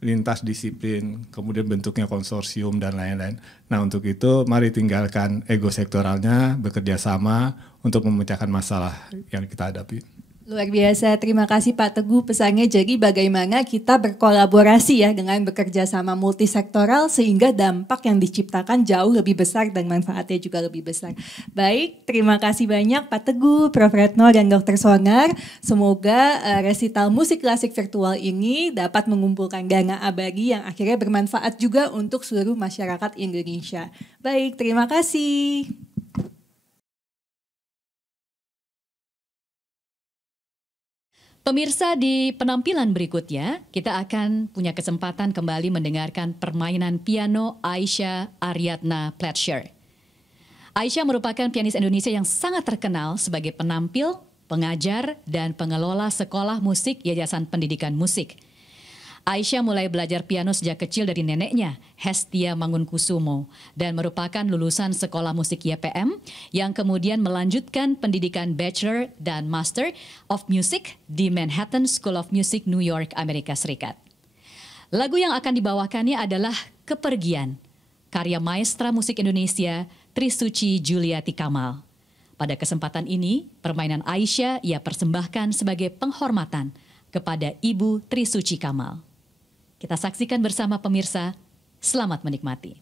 lintas disiplin, kemudian bentuknya konsorsium dan lain-lain. Nah, untuk itu mari tinggalkan ego sektoralnya, bekerja sama untuk memecahkan masalah yang kita hadapi. Luar biasa, terima kasih Pak Teguh pesannya. Jadi bagaimana kita berkolaborasi ya dengan bekerja sama multisektoral sehingga dampak yang diciptakan jauh lebih besar dan manfaatnya juga lebih besar. Baik, terima kasih banyak Pak Teguh, Prof. Retno dan Dr. Sonar. Semoga resital musik klasik virtual ini dapat mengumpulkan dana abadi yang akhirnya bermanfaat juga untuk seluruh masyarakat Indonesia. Baik, terima kasih. Pemirsa, di penampilan berikutnya kita akan punya kesempatan kembali mendengarkan permainan piano Aisyah Ariadna Pletcher. Aisyah merupakan pianis Indonesia yang sangat terkenal sebagai penampil, pengajar, dan pengelola sekolah musik Yayasan Pendidikan Musik. Aisyah mulai belajar piano sejak kecil dari neneknya, Hestia Mangunkusumo, dan merupakan lulusan sekolah musik YPM yang kemudian melanjutkan pendidikan Bachelor dan Master of Music di Manhattan School of Music, New York, Amerika Serikat. Lagu yang akan dibawakannya adalah Kepergian, karya maestra musik Indonesia Trisuci Juliati Kamal. Pada kesempatan ini, permainan Aisyah ia persembahkan sebagai penghormatan kepada Ibu Trisuci Kamal. Kita saksikan bersama pemirsa, selamat menikmati.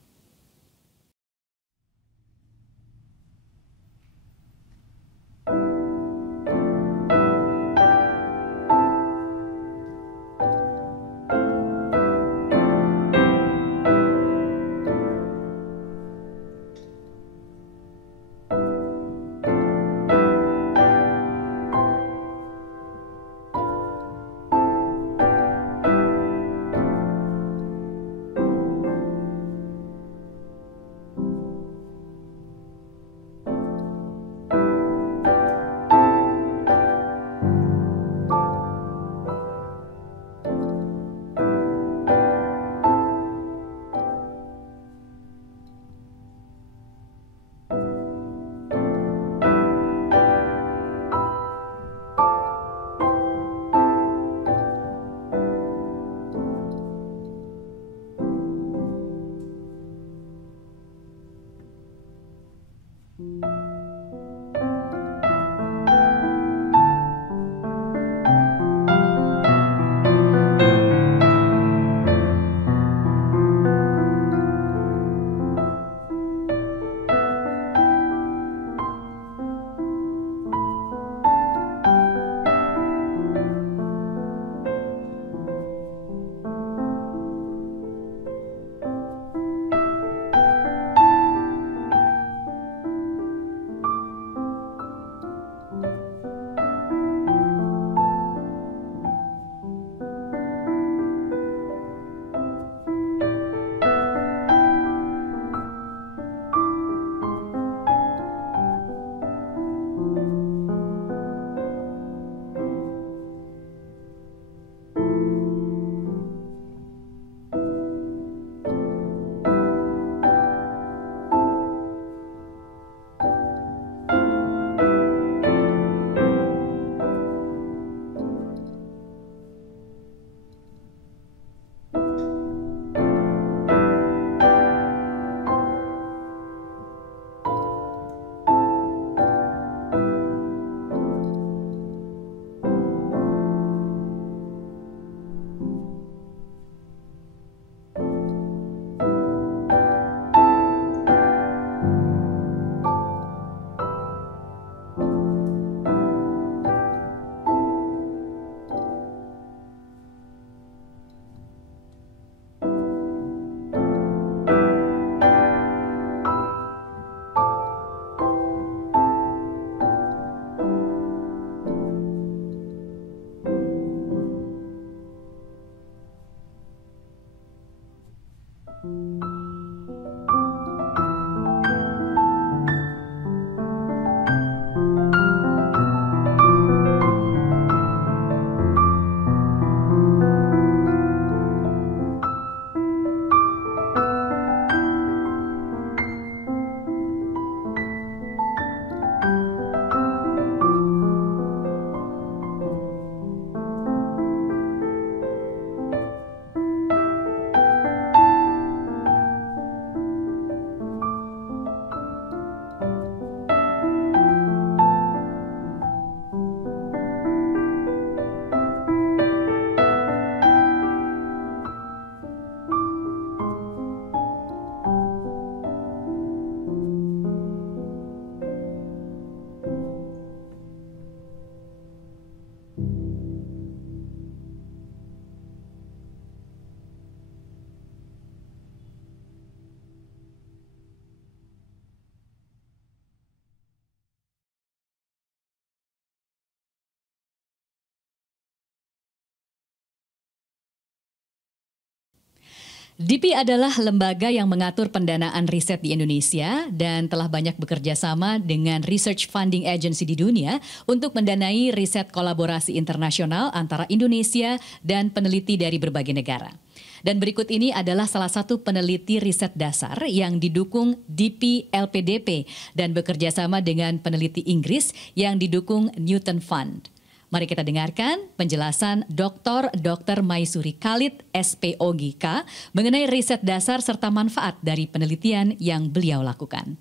DIPI adalah lembaga yang mengatur pendanaan riset di Indonesia dan telah banyak bekerja sama dengan research funding agency di dunia untuk mendanai riset kolaborasi internasional antara Indonesia dan peneliti dari berbagai negara. Dan berikut ini adalah salah satu peneliti riset dasar yang didukung DIPI LPDP dan bekerja sama dengan peneliti Inggris yang didukung Newton Fund. Mari kita dengarkan penjelasan Dr. Maisuri Khalid, SPOGK, mengenai riset dasar serta manfaat dari penelitian yang beliau lakukan.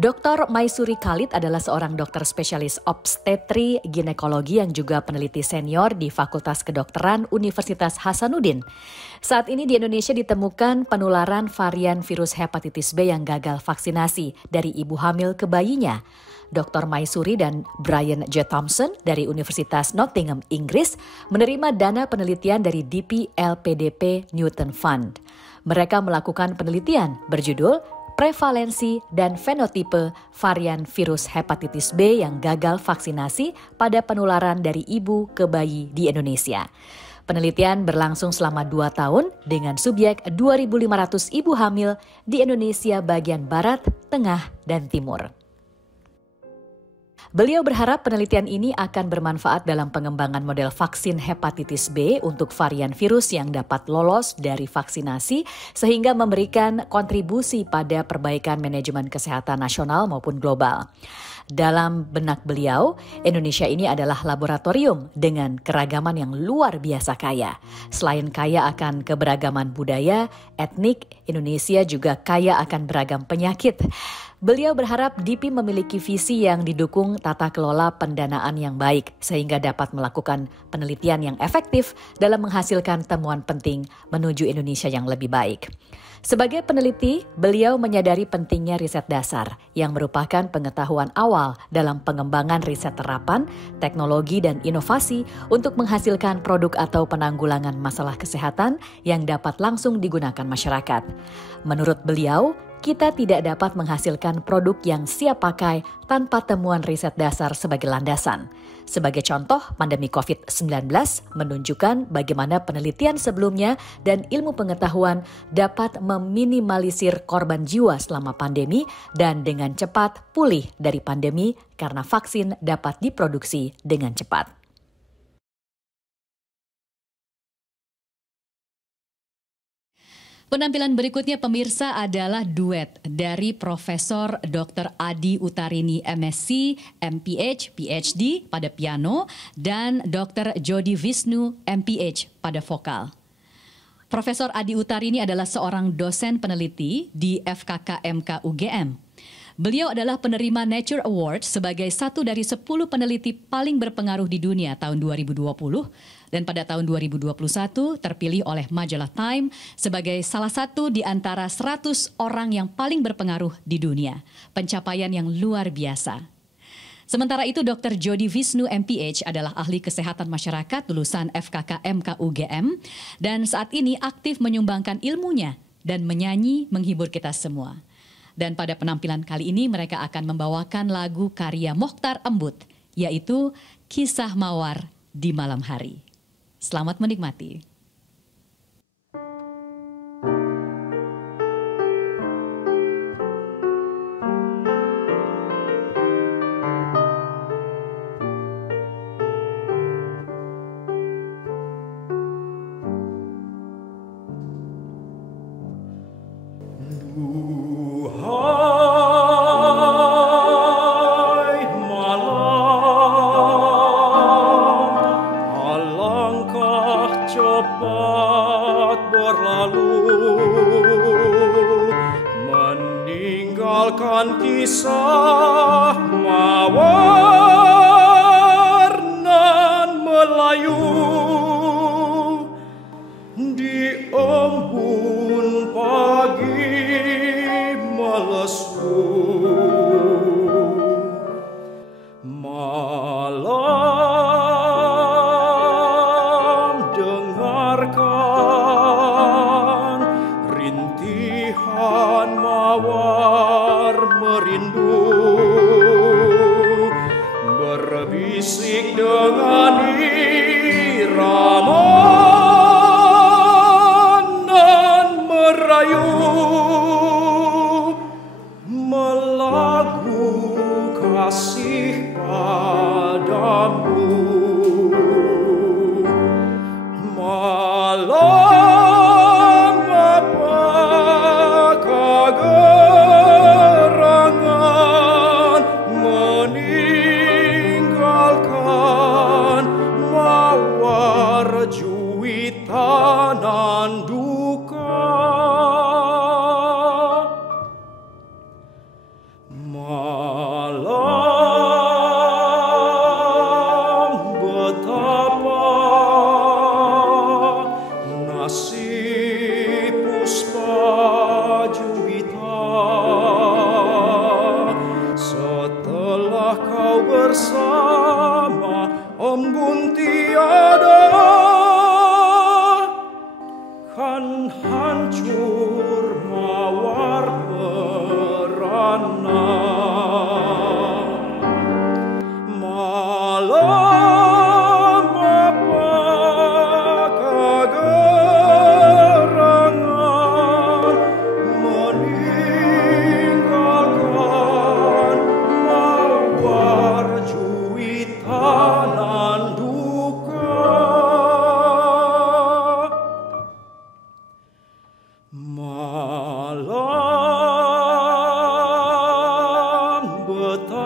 Dr. Maisuri Khalid adalah seorang dokter spesialis obstetri ginekologi yang juga peneliti senior di Fakultas Kedokteran Universitas Hasanuddin. Saat ini di Indonesia ditemukan penularan varian virus hepatitis B yang gagal vaksinasi dari ibu hamil ke bayinya. Dr. Maisuri dan Brian J. Thompson dari Universitas Nottingham, Inggris, menerima dana penelitian dari DIPI LPDP Newton Fund. Mereka melakukan penelitian berjudul Prevalensi dan Fenotipe Varian Virus Hepatitis B yang gagal vaksinasi pada penularan dari ibu ke bayi di Indonesia. Penelitian berlangsung selama 2 tahun dengan subjek 2.500 ibu hamil di Indonesia bagian Barat, Tengah, dan Timur. Beliau berharap penelitian ini akan bermanfaat dalam pengembangan model vaksin hepatitis B untuk varian virus yang dapat lolos dari vaksinasi sehingga memberikan kontribusi pada perbaikan manajemen kesehatan nasional maupun global. Dalam benak beliau, Indonesia ini adalah laboratorium dengan keragaman yang luar biasa kaya. Selain kaya akan keberagaman budaya, etnik, Indonesia juga kaya akan beragam penyakit. Beliau berharap DIPI memiliki visi yang didukung tata kelola pendanaan yang baik sehingga dapat melakukan penelitian yang efektif dalam menghasilkan temuan penting menuju Indonesia yang lebih baik. Sebagai peneliti, beliau menyadari pentingnya riset dasar yang merupakan pengetahuan awal dalam pengembangan riset terapan, teknologi, dan inovasi untuk menghasilkan produk atau penanggulangan masalah kesehatan yang dapat langsung digunakan masyarakat. Menurut beliau, kita tidak dapat menghasilkan produk yang siap pakai tanpa temuan riset dasar sebagai landasan. Sebagai contoh, pandemi COVID-19 menunjukkan bagaimana penelitian sebelumnya dan ilmu pengetahuan dapat meminimalisir korban jiwa selama pandemi dan dengan cepat pulih dari pandemi karena vaksin dapat diproduksi dengan cepat. Penampilan berikutnya pemirsa adalah duet dari Profesor Dr. Adi Utarini MSc, MPH, PhD pada piano dan Dr. Jody Wisnu MPH pada vokal. Profesor Adi Utarini adalah seorang dosen peneliti di FKKMK UGM. Beliau adalah penerima Nature Award sebagai satu dari 10 peneliti paling berpengaruh di dunia tahun 2020 dan pada tahun 2021 terpilih oleh majalah Time sebagai salah satu di antara 100 orang yang paling berpengaruh di dunia. Pencapaian yang luar biasa. Sementara itu Dr. Jody Wisnu MPH adalah ahli kesehatan masyarakat lulusan FKKMK UGM dan saat ini aktif menyumbangkan ilmunya dan menyanyi menghibur kita semua. Dan pada penampilan kali ini mereka akan membawakan lagu karya Mokhtar Embut, yaitu Kisah Mawar di Malam Hari. Selamat menikmati. berlalu, meninggalkan kisah mawar nan Melayu di embun pagi melesu. Malam dengarkan rintihan mawar merindu berbisik dengan irama nan merayu, melagu kasih padamu. Malam apakah gerangan meninggalkan mawar juwitanan duka. Malam betapa nasib puspa juwita setelah kau bersama embun tiada, kan hancur mawar merana. Malam apakah gerangan meninggalkan mawar juwitanan duka. Malam betapa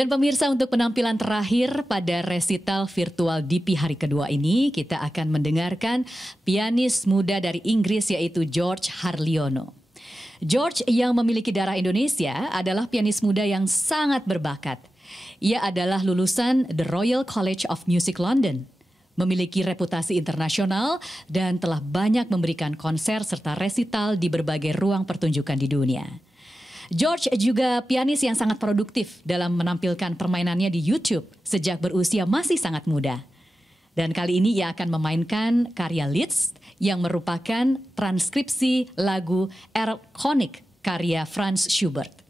Dan pemirsa, untuk penampilan terakhir pada resital virtual DP hari kedua ini, kita akan mendengarkan pianis muda dari Inggris yaitu George Harliono. George yang memiliki darah Indonesia adalah pianis muda yang sangat berbakat. Ia adalah lulusan The Royal College of Music London, memiliki reputasi internasional dan telah banyak memberikan konser serta resital di berbagai ruang pertunjukan di dunia. George juga pianis yang sangat produktif dalam menampilkan permainannya di YouTube sejak berusia masih sangat muda. Dan kali ini ia akan memainkan karya Liszt yang merupakan transkripsi lagu Erlkönig karya Franz Schubert.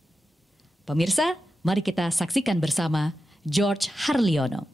Pemirsa, mari kita saksikan bersama George Harliono.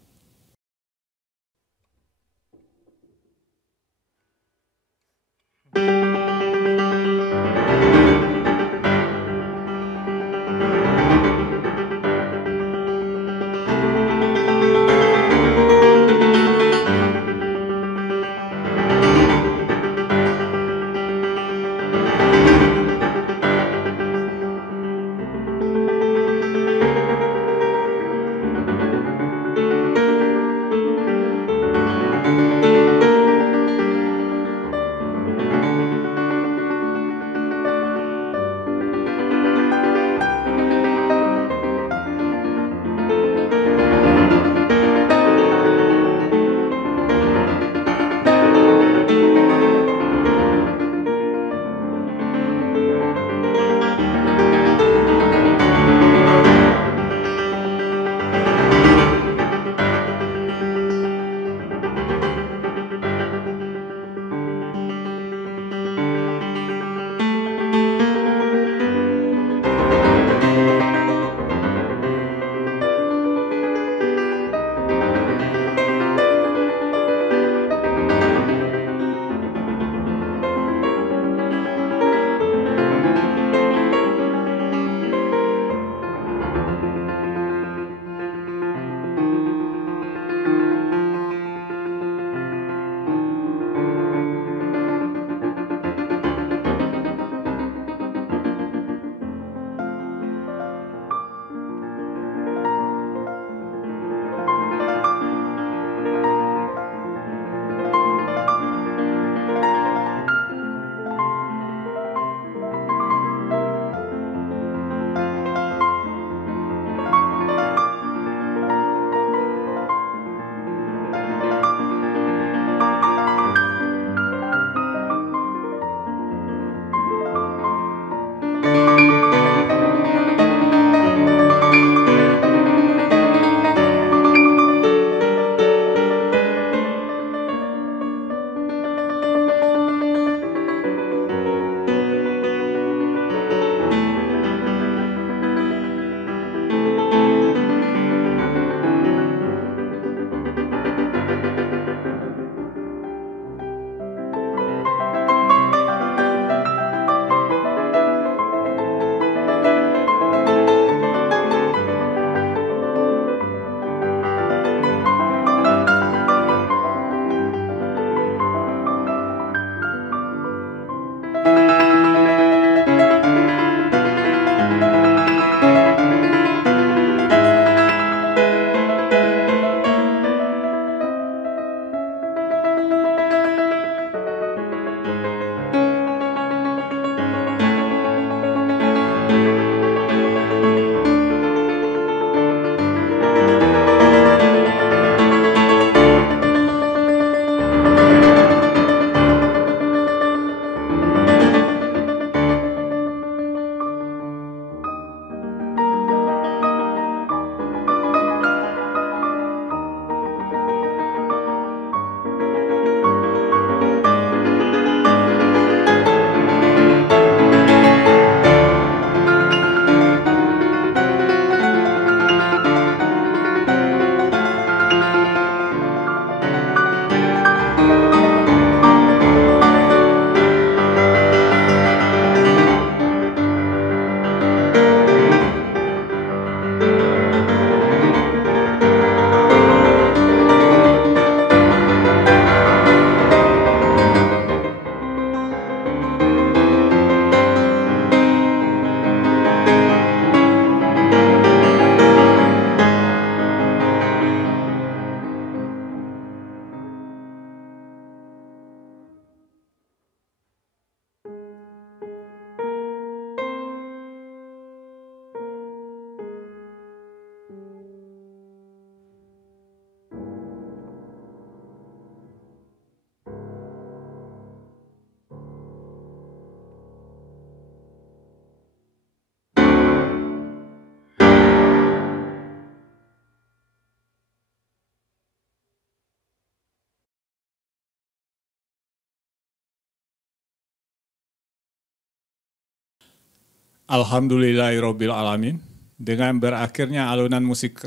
Alhamdulillahirabbil alamin. Dengan berakhirnya alunan musik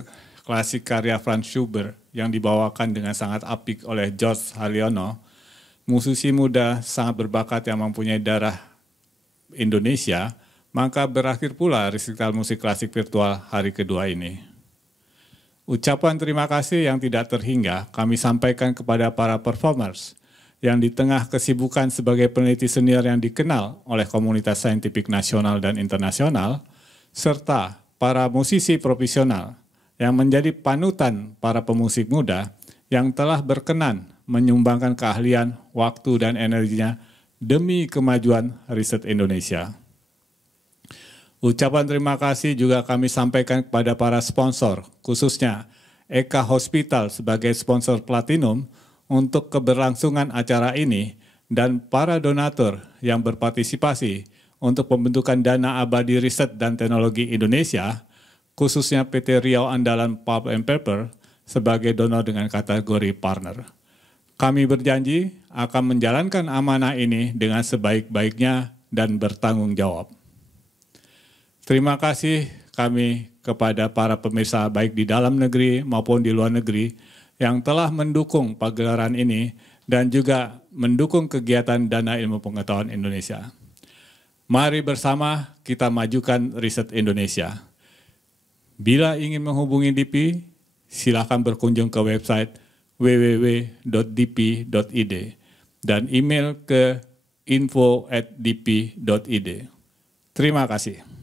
klasik karya Franz Schubert yang dibawakan dengan sangat apik oleh George Haryono, musisi muda sangat berbakat yang mempunyai darah Indonesia, maka berakhir pula resital musik klasik virtual hari kedua ini. Ucapan terima kasih yang tidak terhingga kami sampaikan kepada para performers yang di tengah kesibukan sebagai peneliti senior yang dikenal oleh komunitas saintifik nasional dan internasional, serta para musisi profesional yang menjadi panutan para pemusik muda yang telah berkenan menyumbangkan keahlian, waktu, dan energinya demi kemajuan riset Indonesia. Ucapan terima kasih juga kami sampaikan kepada para sponsor, khususnya Eka Hospital sebagai sponsor platinum untuk keberlangsungan acara ini, dan para donatur yang berpartisipasi untuk pembentukan Dana Abadi Riset dan Teknologi Indonesia, khususnya PT Riau Andalan Pulp and Paper sebagai donor dengan kategori partner. Kami berjanji akan menjalankan amanah ini dengan sebaik-baiknya dan bertanggung jawab. Terima kasih kami kepada para pemirsa baik di dalam negeri maupun di luar negeri yang telah mendukung pagelaran ini dan juga mendukung kegiatan Dana Ilmu Pengetahuan Indonesia. Mari bersama kita majukan riset Indonesia. Bila ingin menghubungi DIPI, silakan berkunjung ke website www.dipi.id dan email ke info@dipi.id. Terima kasih.